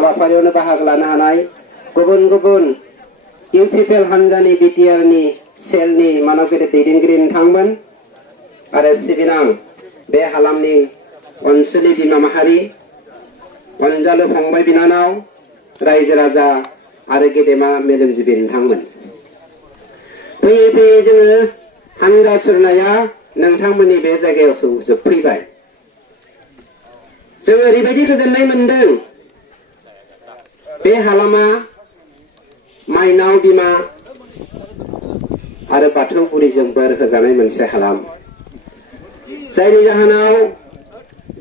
हाबाफारियावनो बाहागो लानो हानाय गुबुन गुबुन इउपिपिएल हान्जानि बिटिआरनि सेलनि मानगिरि दैदेनगिरि नोंथांमोन आरो सिबिनां बे हालामनि अनसुलि बिमा माहारि अनजालु फंबाय बिनानाव रायजो राजा आरो गेदेमा मेलेमजिबि नोंथांमोन फैयै फैयै जोङो हान्जा सुरनाया नोंथांमोननि बे जायगायाव जोबफैबाय जों ओरैबायदि गोजोननाय मोनदों बे हालामा माइनाव बिमा आरो बाथौ बुरिजों बोर होजानाय मोनसे हालाम जायनि जाहोनाव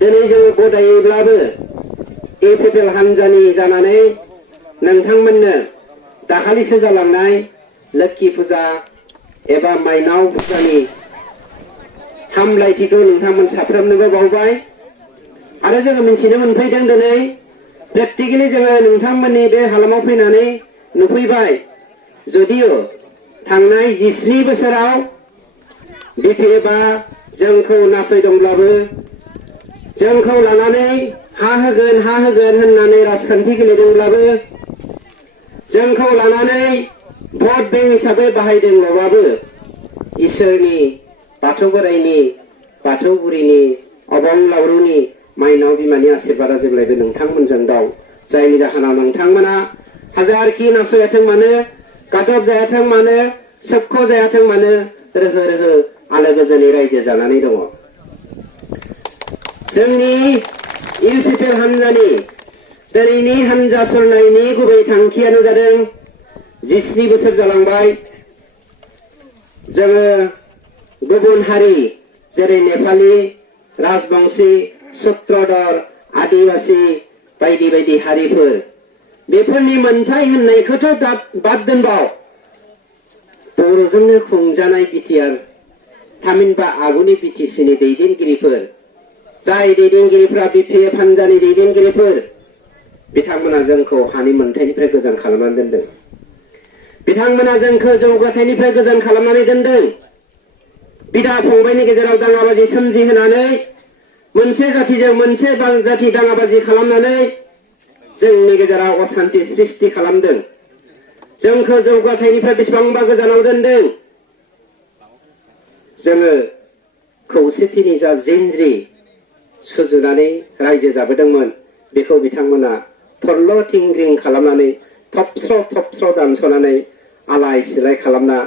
दिनै जोङो गदायोब्लाबो इउपिपिएल हान्जानि जानानै नोंथांमोननो दाखालिसो जालांनाय लोक्षि फुजा एबा माइनाव फुजानि हामलायथिखौ नोंथांमोन साफ्रोमनोबो बावबाय आरो जोङो मिथिनो मोनफैदों दिनै प्रेक्टिकेलि जोङो नोंथांमोननि बे हालामाव फैनानै नुफैबाय जदियो थांनाय 17 बोसोराव बिपिएफआ जोंखौ नासयदोंब्लाबो जोंखौ लानानै हा होगोन होननानै राजखान्थि गेलेदोंब्लाबो जोंखौ लानानै भट बेंक हिसाबै बाहायदोंब्लाबो इसोरनि बाथौ बोराइनि बाथौ बुरिनि अबं लावरुनि माइनाव बिमानि आशीर्बादा जेब्लायबो नोंथांमोनजों दं जायनि जाहोनाव नोंथांमोना हाजारखि नासयाथों मानो गादब जायाथों मानो सोबख' जायाथों मानो रोहो रोहो आलो गोजोनै रायजो जानानै दङ जोंनि इउपिपिएल हान्जानि दिनैनि हान्जा सुरनायनि गुबै थांखियानो जादों 17 बोसोर जालांबाय जोङो गुबुन हारि जेरै नेपाली राजबंशी सुत्रधर आदिवासी बायदि बायदि हारिफोर बेफोरनि मोनथाय होननायखौथ' बाद दोनबाव बर'जोंनो खुंजानाय बिटिआर थामहिनबा आगुनि बिटिसिनि दैदेनगिरिफोर जाय दैदेनगिरिफ्रा बिपिएफ हान्जानि दैदेनगिरिफोर बिथांमोना जोंखौ हानि मोनथायनिफ्राय गोजान खालामनानै दोनदों बिथांमोना जोंखौ जौगाथायनिफ्राय गोजान खालामनानै दोनदों बिदा फंबायनि गेजेराव दाङाबाजि सोमजिहोनानै मोनसे जातिजों मोनसे जाति दाङाबाजि खालामनानै जोंनि गेजेराव अशान्ति सृष्टि खालामदों जोंखौ जौगाथायनिफ्राय बेसेबांबा गोजानाव दोनदों जोङो खौसेथिनि जा जिनज्रि सुजुनानै रायजो जाबोदोंमोन बेखौ बिथांमोना थरल थिंग्रिं खालामनानै थबस्र' दानस'नानै आलाय सिलाय खालामना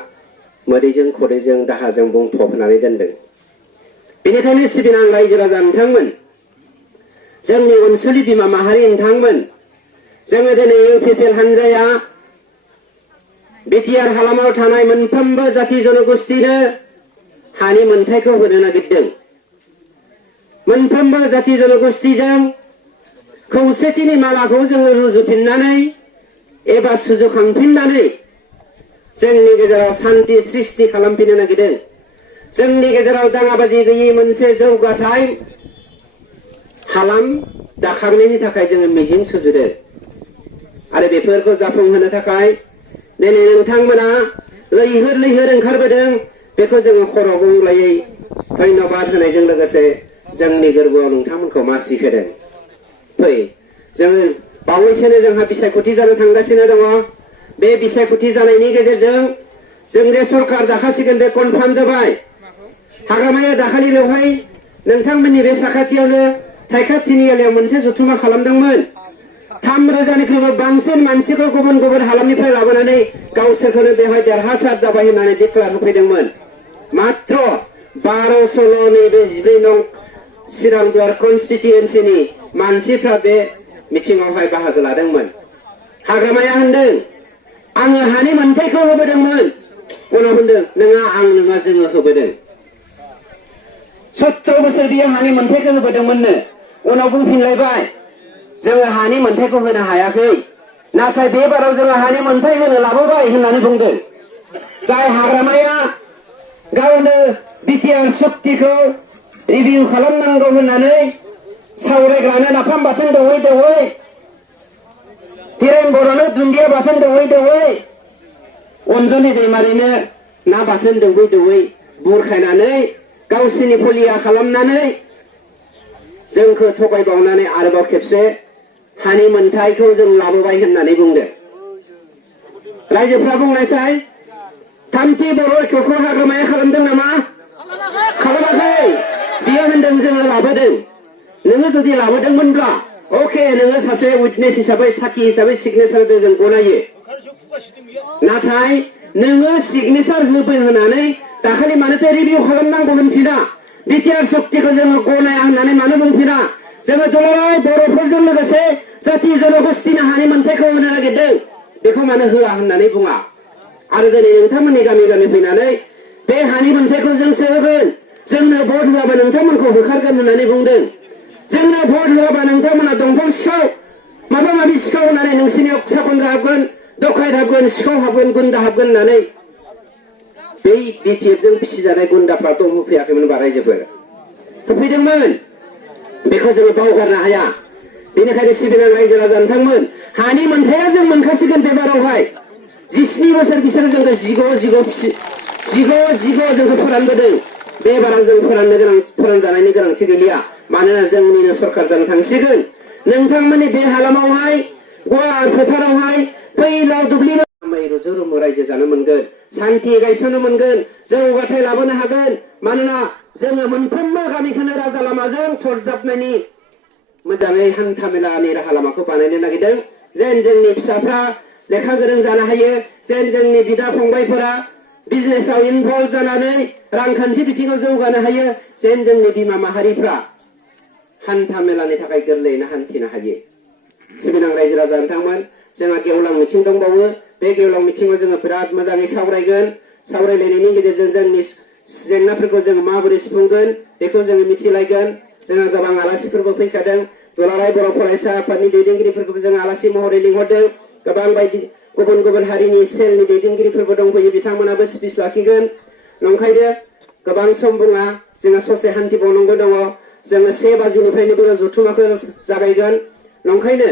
मोदैजों खदैजों दाहाजों बुंफबनानै दोनदों बेनिखायनो सिबिनां रायजो राजा नोंथांमोन जोंनि अनसुलि बिमा माहारि नोंथांमोन जोङो दिनै इउपिपिएल हान्जाया बिटिआर हालामाव थानाय मोनफ्रोमबो जाति जनगोष्ठीनो हानि मोनथायखौ होनो नागिरदों मोनफ्रोमबो जाति जनगोष्ठीजों खौसेथिनि मालाखौ जोङो रुजुफिननानै एबा सुजुखांफिननानै जोंनि गेजेराव शान्ति सृष्टि खालामफिननो नागिरदों जोंनि गेजेराव दाङाबाजि गैयै मोनसे जौगाथाय हालाम दाखांनायनि थाखाय जोङो मिजिं सुजुदों आरो बेफोरखौ जाफुंहोनो थाखाय दिनै नोंथांमोना लैहोर ओंखारबोदों बेखौ जोङो खर' गंग्लायै धन्यबाद होनायजों लोगोसे जोंनि गोरबोआव नोंथांमोनखौ मासि होदों फै जोङो बावैसोनो जोंहा बिसायख'थि जानो थांगासिनो दङ बे बिसायख'थि जानायनि गेजेरजों जों जे सरकार दाखासिगोन बे कनफार्म जाबाय हाग्रामाया दाखालि बेवहाय नोंथांमोननि बे साखाथियावनो थाइखा तिनिआलियाव मोनसे जथुमा खालामदोंमोन 3,000निख्रुइबो बांसिन मानसिखौ गुबुन गुबुन हालामनिफ्राय लाबोनानै गावसोरखौनो बेवहाय देरहासार जाबाय होननानै डिक्लेयार होफैदोंमोन मात्र 1200 नैबे 14 नं चिरांदुवार कन्स्टिट्युएन्सिनि मानसिफ्रा बे मिटिंआवहाय बाहागो लादोंमोन हाग्रामाया होनदों आङो हानि मोनथायखौ होबोदोंमोन उनाव होनदों नङा आं नङा जोङो होबोदों 17 बोसोर बियो हानि मोनथायखौ होबोदोंमोननो उनाव बुंफिनलायबाय जोङो हानि मोनथायखौ होनो हायाखै नाथाय बे बाराव जोङो हानि मोनथाय होनो लाबोबाय होननानै बुंदों जाय हाग्रामाया गावनो बिटिआर सक्तिखौ रिभिउ खालामनांगौ होननानै सावरायग्रानो नाफाम बाथोन दौयै दौयै हिरेन बर'नो दुन्दिया बाथोन दौयै दौयै अनजलि दैमारिनो ना बाथोन दौयै दौयै बुरखायनानै गावसिनि फलिया खालामनानै जोंखौ थगायबावनानै आरोबाव खेबसे हानि मोनथायखौ जों लाबोबाय होननानै बुंदों। रायजोफ्रा बुंनायसाय थामथि बर' ঐक्यखौ हाग्रामाया खालामदों नामा? खालामाखै। बियो होनदों जोङो लाबोदों। नोङो जुदि लाबोदोंमोनब्ला अके, नोङो सासे उइटनेस हिसाबै साखि हिसाबै सिगनेचार होदों, जों गनायो। नाथाय नोङो सिगनेचार होनानै दाखालि मानोथो रिभिउ खालामनांगौ होनफिना? बिटिआर सक्तिखौ जोङो गनाया होननानै मानो बुंफिना? जोङो दुलाराय बर'फोरजों लोगोसे जाति जनगोष्ठीनि हानि मोनथायखौ होनो नागिरदों, बेखौ मानो होआ होननानै बुङा? आरो दिनै नोंथांमोननि गामि गामि फैनानै बे हानि मोनथायखौ जोंसो होगोन, जोंनो भट होआबा नोंथांमोनखौ होखारगोन होननानै बुंदों। जोंनो भट होआबा नोंथांमोना दंफां सिखाव माबा माबि सिखाव होननानै नोंसिनियाव साखन्द्रा हाबगोन, डकायत हाबगोन, सिखाव हाबगोन, गुन्दा हाबगोन होननानै बै बिटिएफजों फिसिजानाय गुन्दाफ्राथ' होफैयाखैमोन बा रायजोफोर? होफैदोंमोन। बेखौ जोङो बावगारनो हाया। बेनिखायनो सिबिनां रायजो राजा नोंथांमोन, हानि मोनथाया जों मोनखासिगोन बे बारावहाय। 17 बोसोर बिसोर जोंखौ जिग' जोंखौ फोरानबोदों। बे बाराव जों फोरानजानायनि गोनांथि गैलिया, मानोना जोंनिनो सरखार जानो थांसिगोन। नोंथांमोननि बे हालामावहाय गुवार फोथारावहाय फैलाव दुब्लि रुजु रुमु रायजो जानो मोनगोन, सान्थि गायसननो मोनगोन, जौगाथाय लाबोनो हागोन। मानोना जोङो मोनफ्रोमबो गामिखौनो राजा लामाजों सरजाबनायनि मोजाङै हान्था मेलानि राहा लामाखौ बानायनो नागिरदों, जेन जोंनि फिसाफ्रा लेखा गोरों जानो हायो, जेन जोंनि बिदा फंबायफोरा बिजनेसाव इनभल्भ जानानै रांखान्थि बिथिङाव जौगानो हायो, जेन जोंनि बिमा माहारिफ्रा हान्था मेलानि थाखाय गोरलैयैनो हान्थिनो हायो। सिबिनां रायजो राजा नोंथांमोन, जोंहा गेवलां मिथिं दंबावो। बे गेवलां मिथिङाव जोङो बिराद मोजाङै सावरायगोन। सावरायलायनायनि गेजेरजों जोंनि जेंनाफोरखौ जोङो माबोरै सुफुंगोन बेखौ जोङो मिथिलायगोन। जोंहा गोबां आलासिफोरबो फैखादों। दुलाराय बर' फरायसा आफादनि दैदेनगिरिफोरखौबो जों आलासि महरै लिंहरदों। गोबां बायदि गुबुन गुबुन हारिनि सेलनि दैदेनगिरिफोरबो दंफैयो, बिथांमोनाबो स्पिच लाखिगोन। नंखायनो गोबां सम बुङा, जोङो ससे हान्थिबावनांगौ दङ। जोङो 1 बाजिनिफ्रायनो बे जथुमाखौ जागायगोन। नंखायनो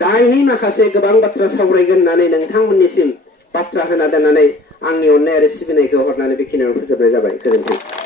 दायो माखासे गोबां बाथ्रा सावरायगोन होननानै नोंथांमोननिसिम बाथ्रा होना दोननानै आंनि अननाय आरो सिबिनायखौ हरनानै बेखिनियावनो फोजोबनाय जाबाय। गोजोन्थों।